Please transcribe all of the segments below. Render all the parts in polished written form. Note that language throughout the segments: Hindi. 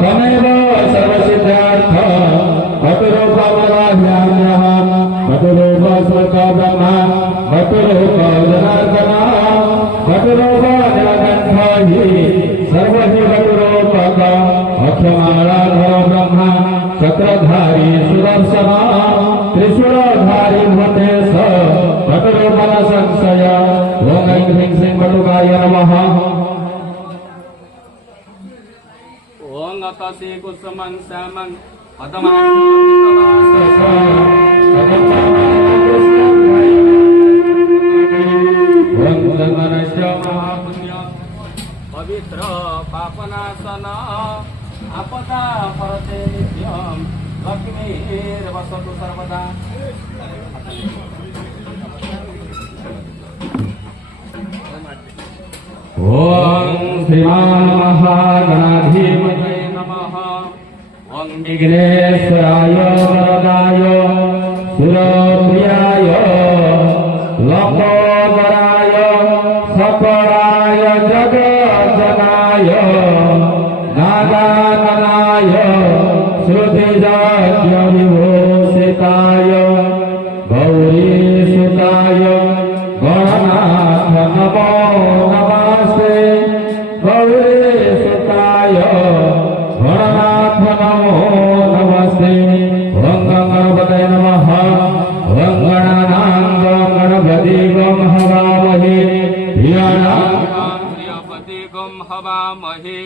तमेव सर्वसिद्धार्थ भटरूपमवाह्याम्यः भटरूपस्मृत ब्रह्मा भटरूप जनार्दन भटरूप नीलकण्ठ हि सर्वहि भटरूपक अक्षमालाधर ब्रह्मा चक्रधारी सुदर्शन त्रिशूलधारी भूतेश भटरूपन संशय ओं ऐं ह्रीं श्रीं भटुकाय नमः। ओं अतसी कुसुमं श्यामं पवित्र पापनाशन आपदा परते नित्यं लक्ष्मीर्वसतु सर्वदा। ओं श्रीमान महागणाधिपतये नमः। ओं विघ्नेश्वराय वरदाय सुरप्रियाय लंबोदराय सफराय जगज्जनाय नागाननाय श्रुतिजाड्यविभूषिताय गौरीसुताय गणनाथ नमो नमस्ते गौरीसुताय गणनाथ नमो नमस्ते। ओं गणपतये नमः। ओं गणानां गणपति गं हवामहे प्रियपति गं हवामहे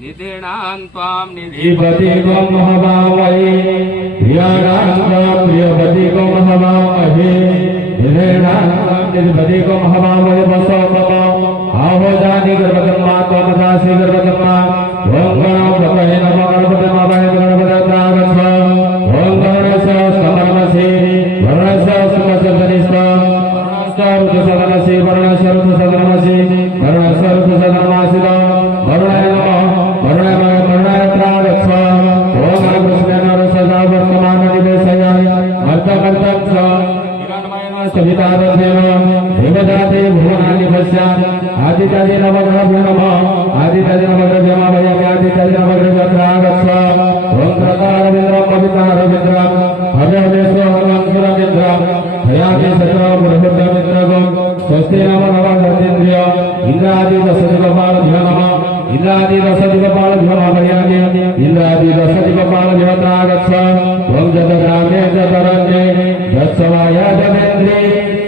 निधीनां त्वां निधिपति गं हवामहे प्रियपति गं हवामहे निधीनां निधिपति गं हवामहे वसो मम आहोजानि गर्भकर्मा त्वमदासि गर्भकर्मा। ओं गणपतये नमः। गणपतये नमः। गणपतये प्रागच्छ। ओं गणेश स्तमनमसि गणेश सुमसदनिष्ठ गणेश ऋतुसदनसि गणेश ऋतुसदनमसि गणेश ऋतुसदनमासिद गरुणाय नमः। गरुणाय गरुणाय प्रागच्छ। ओं कृष्णेन सदा वर्तमान निवेशय मर्तकर्तं च हिरण्मयेन सवितारथेन देवजाते भुवनानि पश्यात् आदित्यादि नवग्रहभ्यो नमः। आदित्यादि नवग्रहभ्यो नमः। आदित्यादि नवग्रहभ्यो प्रागच्छ। ओं प्रकारविन्द्रं कवितारविन्द्रं हव्यहवेशो हरवंशुरविन्द्रं हयाति सत्र पुरुषोत्तमिन्द्रगं स्वस्ति नमो नवग्रहेन्द्रिय इंद्रादि दशदिवपालभ्यो नमः। इंद्रादि दशदिवपालभ्यो नमः। इंद्रादि दशदिवपालभ्यो प्रागच्छ। ओं जतग्रामे जतरण्ये जत्सवाय जतेन्द्रे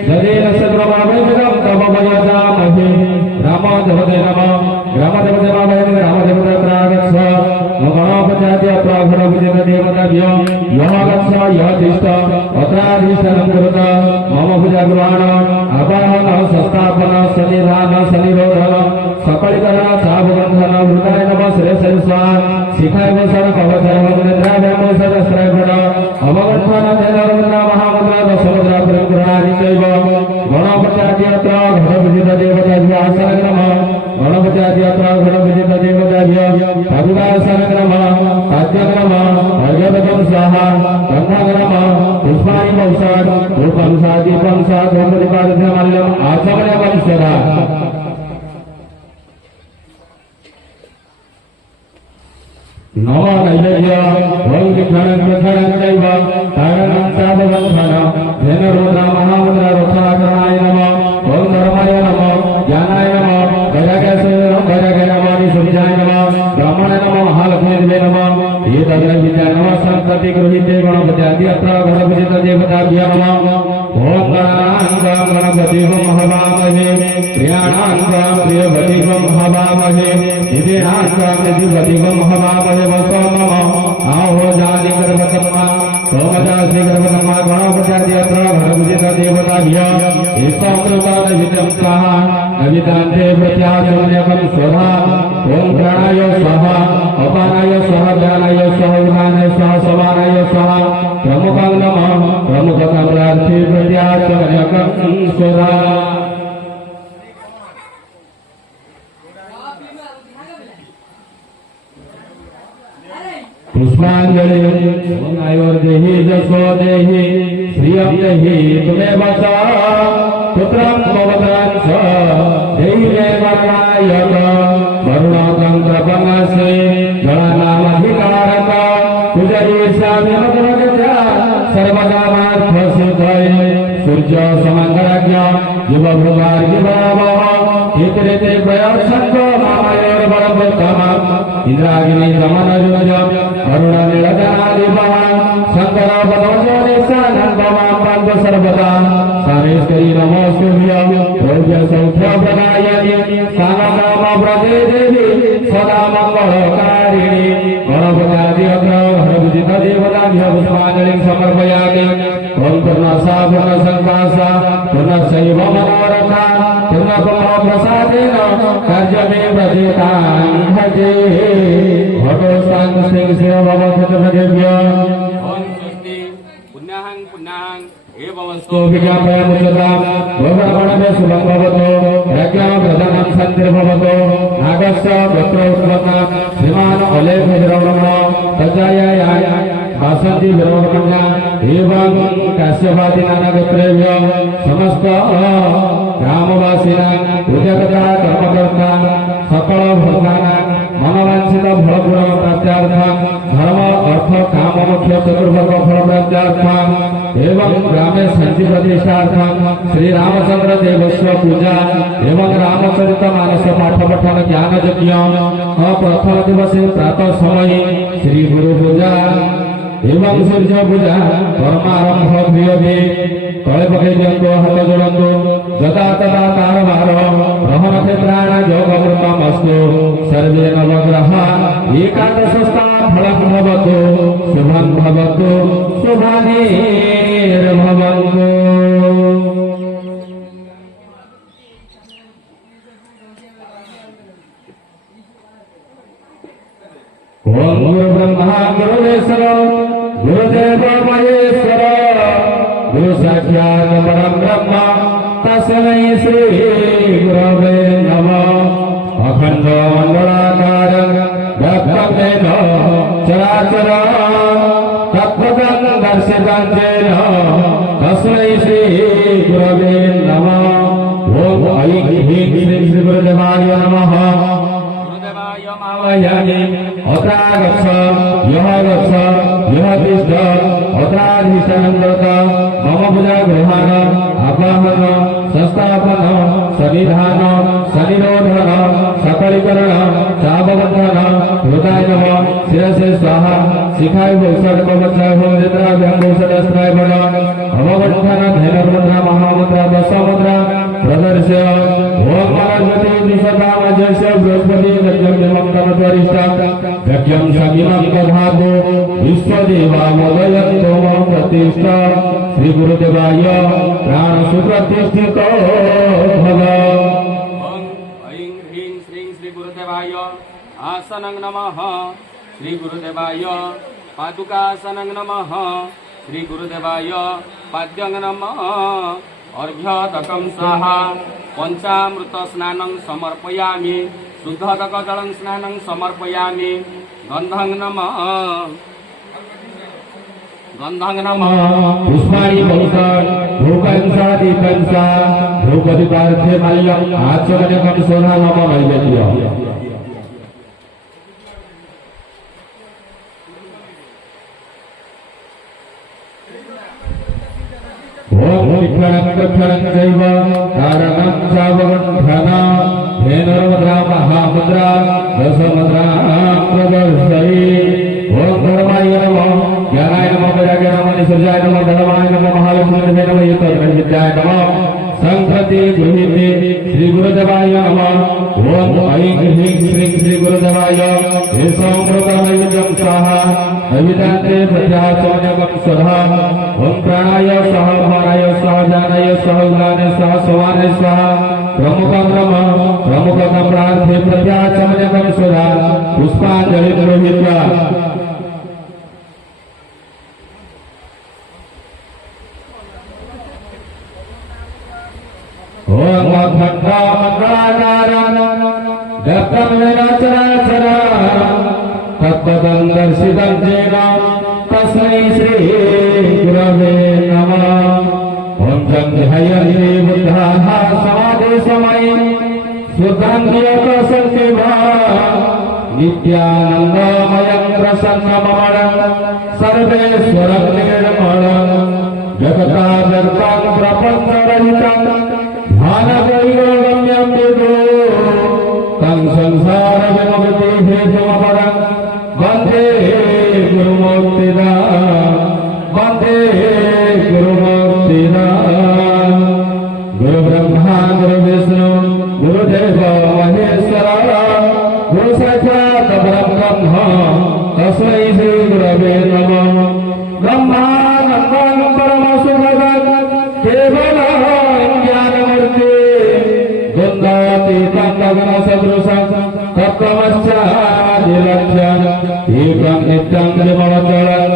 जदेन सद्रमावेदं तव वयजामहे। रामदेवते नमः। रामदेवते नमः। रामदेवते प्रागच्छ। गणपत्याद्य प्रागुणविजित देवताभ्यो यः गच्छ यः तिष्ठ अत्राधिष्ठानं कुरुत मम भुजगृहाण आवाहन संस्थापन सन्निधान सन्निरोधन सकलिकरण चापबन्धन हृदय नमः श्रेयसे स्वाहा शिखाय वसन कवचम निद्राभ्याम सहस्रगण अवगठन तेनरुद्र महामुद्रा दशमुद्रा परिगृहाणि चैव गणपत्याद्य प्रागुणविजित देवताभ्यो आसन नमः। गणपत्याद्य प्रागुणविजित देवताभ्यो अभिवासन नमः। आद्यक्रम अर्घ्यपदं स्वाहा ब्रह्मक्रम पुष्पाणि वंशात् रूपं सा दीपं सा धूमदीपादित्यमाल्यम् आचमनीयं सदा। नमो नैवेद्य ओं विघ्नं चैव तारणं चापबन्धन धेन रुद्र महामुद्रा रोक्षाकरणाय नमः। ओं धर्माय नमः। ज्ञानाय नमः। वैराग्याय नमः। सुविधाय नमः। ब्राह्मणाय नमः। महालक्ष्मी नमः। ये तद्विद्या नमः। संतति गृहीते गणपत्यादि अत्र गणपतित देवताभ्यो नमः। ओं गणानां गणपति गं हवामहे प्रियाणां प्रियपति गं हवामहे निधीनां निधिपति गं हवामहे वसो नमः आहोजानि गर्भकर्मा सोमदासि गर्भकर्मा गणपत्यादि अत्र गणपतित देवताभ्यो ईशामृतान् विद्यं स्वाहा नवितान्ते प्रत्याचमन्यकं स्वधा। ओं प्राणाय स्वाहा अपानाय स्वाहा ज्ञानाय स्वाहा उदानाय स्वाहा समानाय स्वाहा प्रमुखं नमः। प्रमुखं प्रार्थी प्रत्याचमन्यकं स्वधा। पुष्पांजलि ओं आयुर्देहि जसो देहि श्रियं देहि तुमेव च पुत्रं भवतां च देहि मे वरुणाय वरुणा मंत्र पन्नासे जलानामधिकारक पूजये स्वामी मधुरगजा सर्वदा मार्थ सिद्धये सूर्य समंगलाज्ञ युव भृगार युवावः हितरेते प्रयासंग मामयोर बलवत्तम इंद्राग्नि दमनयुज अरुण नीलजनादिवः शंकर पदोजने सानंदमां बंद सर्वदा सारेश्वरी नमोस्तुभ्यं भव्य सौख्य प्रदायिनी सानकाम प्रदे देवी सदा मंगलकारिणी गणपति अग्र हरभुजित देवताभ्य पुष्पाञ्जलिं समर्पयामि ओम पूर्णसा पूर्णसंकासा पूर्णशैव मनोरथा पूर्णकुम्भ प्रसादेन कार्यमेव प्रजेतां भजे भगवतां श्री शिव भगवतभ्य ओम स्वस्ति पुण्यहं पुण्यहं एवमस्तु तो विज्ञापयामुच्यतां भगवानवे शुभं भवतु यज्ञ प्रदानं सन्तिर्भवतु नागस्य गोत्रोत्पन्ना श्रीमान् अलेखविरमण तज्जायाय आसन्ति विरमणा एवं काश्यपादि नानागोत्रेभ्य समस्त ग्रामवासिनां पूजकता कर्मकर्ता सकल भक्तानां मनोवांछित फलपूर्ण प्राप्त्यार्थं धर्म अर्थ काम मोक्ष चतुर्भुज फल प्राप्त्यार्थं एवं ग्रामे शांति प्रतिष्ठार्थं श्री रामचंद्र देवस्य पूजा एवं रामचरितमानस पाठ पठन ज्ञान यज्ञ प्रथम दिवसे प्रातः समय श्री गुरु पूजा एवं सूर्य पूजा कर्मारंभ क्रियते तले पके दियंतो हाथ जोड़ंतो जदा तदा कारभार रहन क्षेत्राण योग ब्रह्मस्तु सर्वे नवग्रह एकादशस्था फलं भवतु शुभं भवतु शुभानिर्भवन्तु ओम गुरु ब्रह्मा गुरुदेव गुरुदेव महेश्वर गुरु साक्षात् परम ब्रह्म तस्मै श्री गुरवे नमः अखंड मंडलाकारं व्याप्तं चराचरं तत्पदं दर्शितं येन तस्मै श्री गुरवे नमः ओम ऐं ह्रीं श्रीं श्री गुरुदेवाय नमः गुरुदेवाय मावयामि अत्रागच्छ यः गच्छ यः तिष्ठ अत्राधिष्ठानङ्गत मम पूजा गृहाण आवाहन संस्थापन सन्निधान सनिरोधन सकलीकरण चापबन्धन हृदय नमः शिरसे स्वाहा शिखाय भूषण कवचाय होमनिद्राभ्यां भूषणस्त्राय बल अवबन्धन धैर्यमुद्रा महामुद्रा दशमुद्रा प्रदर्श्य ओम पार्वती दिशतामजस्य बृहस्पति यज्ञं निमन्त्रणत्वरिष्ठं यज्ञं शमिनं दधातु विश्वदेवा मोदयन्तो मम प्रतिष्ठा श्री गुरुदेवाय प्राण सुप्रतिष्ठितो भव ओम ऐं ह्रीं श्रीं श्री गुरुदेवाय आसनं नमः श्री गुरुदेवाय पादुकासनं नमः श्री गुरुदेवाय पाद्यं नमः अर्घ्यतकं स्वाहा पंचामृत स्नानं समर्पयामि शुद्धतक जलं स्नानं समर्पयामि गन्धं नमः पुष्पाणि बहुषान् धूपंसा दीपंसा धूपदीपार्थे माल्यम् आचमनकं सोना मम नैवेद्यम् ओम विघ्नं दक्षिणं चैव कारणं चावगन्धना धेनुर्मुद्रा महामुद्रा दशमुद्रा प्रदर्शयि ओम धर्माय नमः ज्ञानाय नमः वैराग्याय नमः निसर्गाय नमः धर्माय नमः महालक्ष्मी नमः युक्ताय नमः संप्रति गृहीते श्री गुरुदेवाय नमः ओम ऐं ह्रीं श्रीं श्री गुरुदेवाय एषोऽमृतमयुजं स्वाहा नैवेद्यान्ते प्रत्याचमनकं स्वधा ओम प्राणाय सह भाराय सह जानाय सह उदाने सह स्वाने स्वाहा प्रमुखं प्रार्थे प्रत्याचमनकं स्वधा पुष्पाञ्जलिं गृहीत्वा ओम अखण्डमण्डलाकारं व्याप्तं येन चराचरं तत्पदं दर्शितं येन तस्मै श्री गुरवे नमः ओम ध्यायन्ति बुद्धाः समाधि समये शुद्धं धियः संसिद्धा नित्यानन्दमयं प्रसन्नममलं सर्वेश्वरं निर्मलं जगताव्यक्तं प्रपञ्चरहितं ध्यानदैवगम्यं विदो तं संसारविमुक्तिहेतुमपरं वन्दे गुरुमूर्तिदां वन्दे गुरुमूर्तिदां गुरुब्रह्मा गुरुविष्णु गुरुदेवो महेश्वरः गुरु साक्षात् परब्रह्म तस्मै श्री गुरवे नमः ब्रह्मानन्दं परमसुखदं केवलं ज्ञानमूर्ति द्वन्द्वातीतं गगनसदृशं तत्त्वमस्यादिलक्ष्यम् एकं नित्यं निर्मलचलं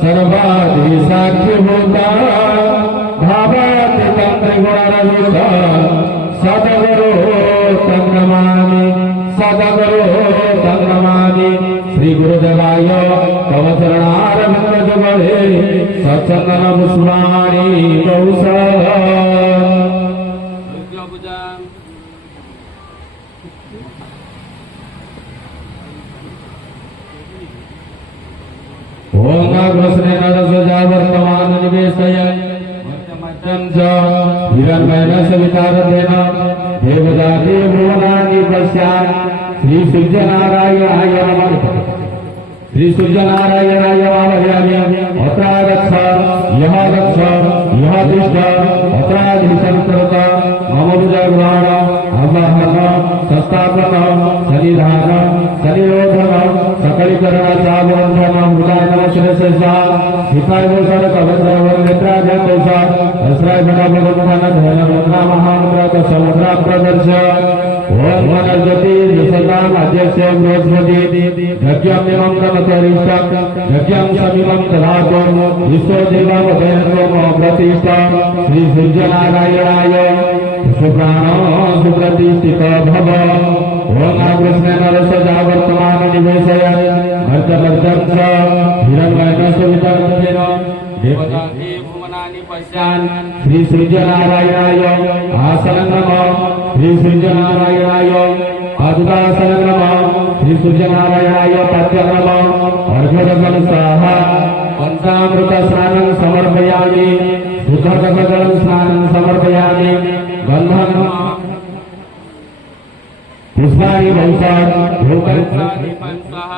सर्वादिसाक्षिभूतं भावातीतं त्रिगुणरहितं सद्गुरो तं नमामि सद्गुरो तं नमामि श्री गुरुदेवाय तव चरणारविन्दजुगले सच्चन्दन पुष्पाणि बहुशः ओम अग्रसनेन रसजा वर्तमान निवेशय वर्तमज्जं च हिरण्मयेन सवितारतेन देवजाति भुवनानि पश्यात् श्री सूर्यनारायणाय नमः श्री सूर्यनारायणाय नमः अत्रागच्छ यः गच्छ यः तिष्ठ अत्राधिशं कृत मम विजयग्रहण आवाहन संस्थापन सन्निधान सनिरोधन सकलीकरण चावंधन हृदय नम शिरसा हिताय भूषण कवचरवर नेत्राजतोषा अस्राय बना भगवंतन धन मुद्रा महामुद्रा समुद्रा प्रदर्श ओम वनज्योति निसदाम अध्यक्ष बृहस्पति यज्ञं निमं तमतरिष्टं यज्ञं समिमं तदातुं विश्व देवं वदेन्द्रं प्रतिष्ठं श्री सूर्यनारायणाय सुप्राणो सुप्रतिष्ठित भव ओम कृष्णेन रसजा वर्तमान निवेशय मर्त्यमर्त्यं च हिरण्मयेन सवितारतेन देवजाति भुवनानि पश्यान् श्री सूर्यनारायणाय आसनं नमः श्री सूर्यनारायणाय पादुकासनं नमः श्री सूर्यनारायणाय पद्यं नमः अर्घ्यदगं स्वाहा पंचामृत स्नानं समर्पयामि शुद्धकजलं स्नानं समर्पयामि गन्धं पुष्पाणि बहुसात् धूपदीपानि पंचः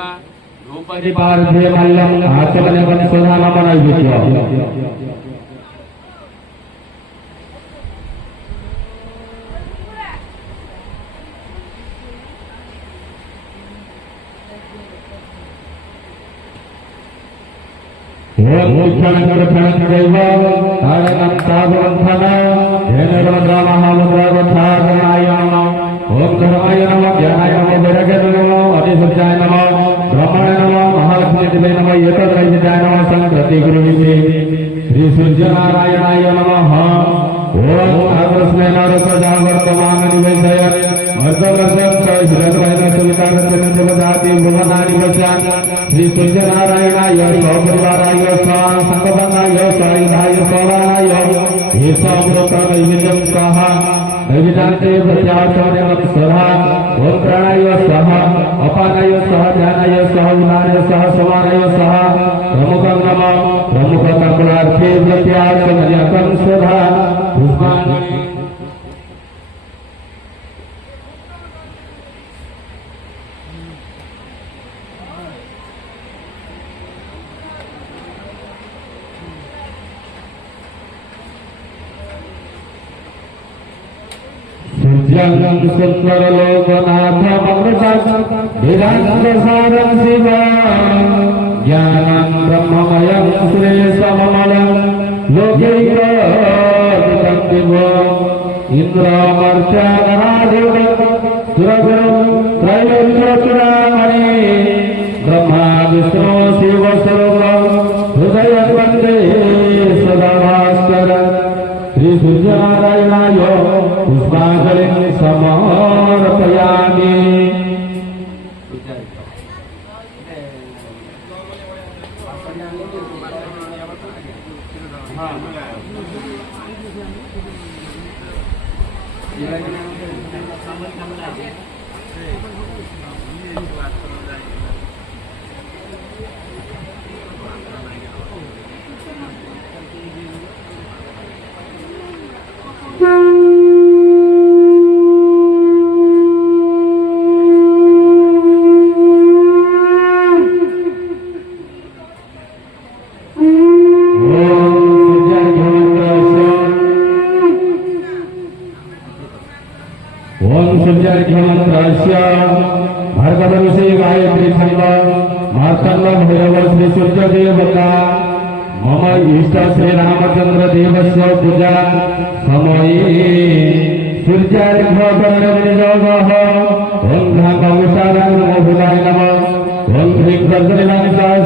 धूपदीपार्थे मल्लं आचमने वंशधामनैवेद्य ओम मुख्यमंत्रदेव तारणं तावन्थन हेनरुद्र महामुद्रावधारणाय नमः ओम धर्माय नमः ज्ञानाय नमः वैराग्याय नमः अधिसुचाय नमः ब्रह्मणे नमः महालक्ष्मीदेवे नमः एतद्रहिताय नमः संप्रति गुरुविषे श्री सूर्यनारायणाय नमः ओम आकृष्णेन रसजा वर्तमान निवेशय अर्धवर्षं च हिरण्मयेन सवितारतेन देवजाति भुवनानि पश्यान् श्री सूर्यनारायणाय सपरिवाराय संघबन्धाय सायुधाय सवाणाय ईशामृतनैवेद्यं स्वाहा नैवेद्यान्ते प्रत्याचमनं सदा ओम प्राणाय स्वाहा अपानाय स्वाहा ध्यानाय स्वाहा उदानाय स्वाहा समानाय स्वाहा प्रमुखं नमः प्रमुखकर्मणार्थे प्रत्याचमनं सदा पुष्पाणि सूर्यं सुन्दरलोकनाथममृतं वेदान्तसारं शिवं ज्ञानं ब्रह्ममयं श्रेष्ठममलं लोकैकदितं दिवम् इन्द्रमर्त्यानराधिपं सुरगुरुं त्रैलोक्यचूडामणि ब्रह्मा विष्णु शिवस्वरूपं हृदयं वन्दे सदा भास्करं श्री सूर्यनारायणाय पुष्पाञ्जलिं समर्पयामि ओम सूर्यार्घ्यमन्त्रस्य भार्गवऋषि गायत्री छन्द मार्तण्ड भैरव श्री सूर्य देवता मम इष्ट श्री रामचंद्र देवस्य पूजा समये सूर्यार्घ्यकरणविनियोगः ओम घागौसारं महुलाय नमः ओम ह्रीं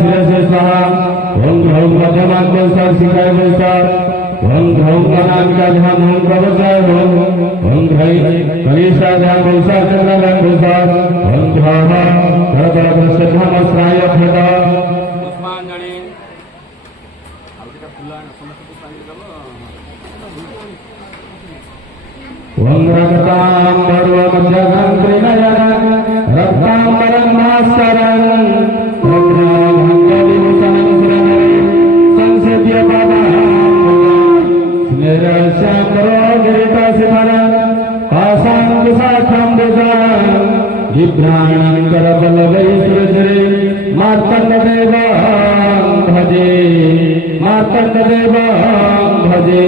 शिरसे स्वाहा ओम ह्रौं मध्यमाग्वंसा शिखाय वंसा ओम ह्रौं अनामिकाध्यां प्रवचाय ओम ह्रैं कनिष्ठाध्यां वंसा चन्द्राध्यां वंसा ओम ध्याः करतलकृष्णधामस्राय फट पुष्पांजलि ओम रक्ताम्बरमध्यगं त्रिनयनं रक्ताम्बरं भास्करं रुद्राभङ्गविभूषणं श्रीहरिं संसेव्य स्मेरश्यामरोगिरितशिखरं पाशाङ्कुशाखं भुजं बिभ्राणं करबलवैश्वरश्री मार्तण्डदेवं भजे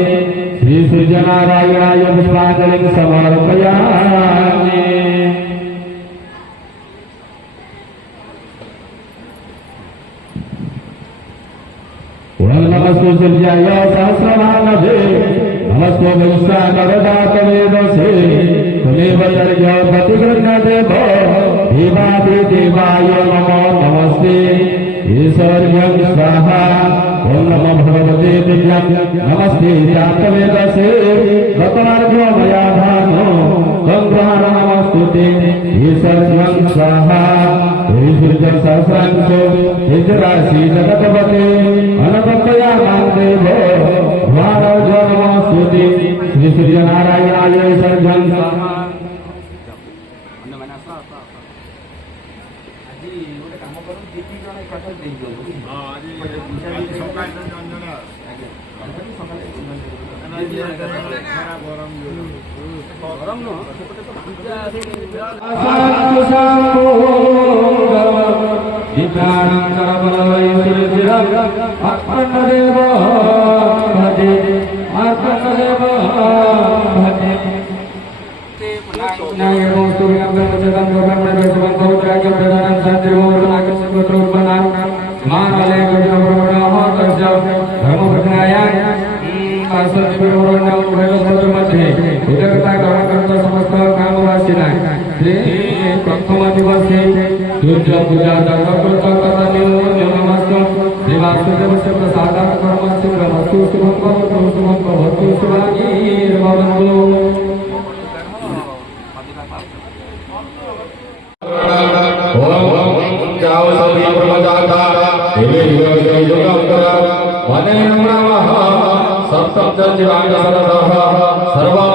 श्री सूर्यनारायणाय पुष्पांजलिं समर्पयामि। ओम नमस्ते सूर्याय सहस्रनामधे नमस्ते वैश्वानरदातवेदसे त्वमेव यज्ञ प्रतिगृह्णते देवादिदेवाय नमो नमस्ते ईश्वर्यं स्वाहा ओम नमो भगवते दिव्यं नमस्ते जातवेदसे गतमार्गो मया भानो गंगार नमस्तुते ईश्वर्यं स्वाहा सूर्यं सहस्रांशो तेजराशि जगतपते अनपतया मानदेवो भारत नमस्तुते श्री सूर्यनारायणाय ईश्वर्यं स्वाहा। प्रथम दिवसे सूर्य पूजा श्रीवासुदेवस्य प्रसादात् कर्मस्य ब्रह्मस्तु शुभं भवतु शुभागीर्भवन्तु। सर्वं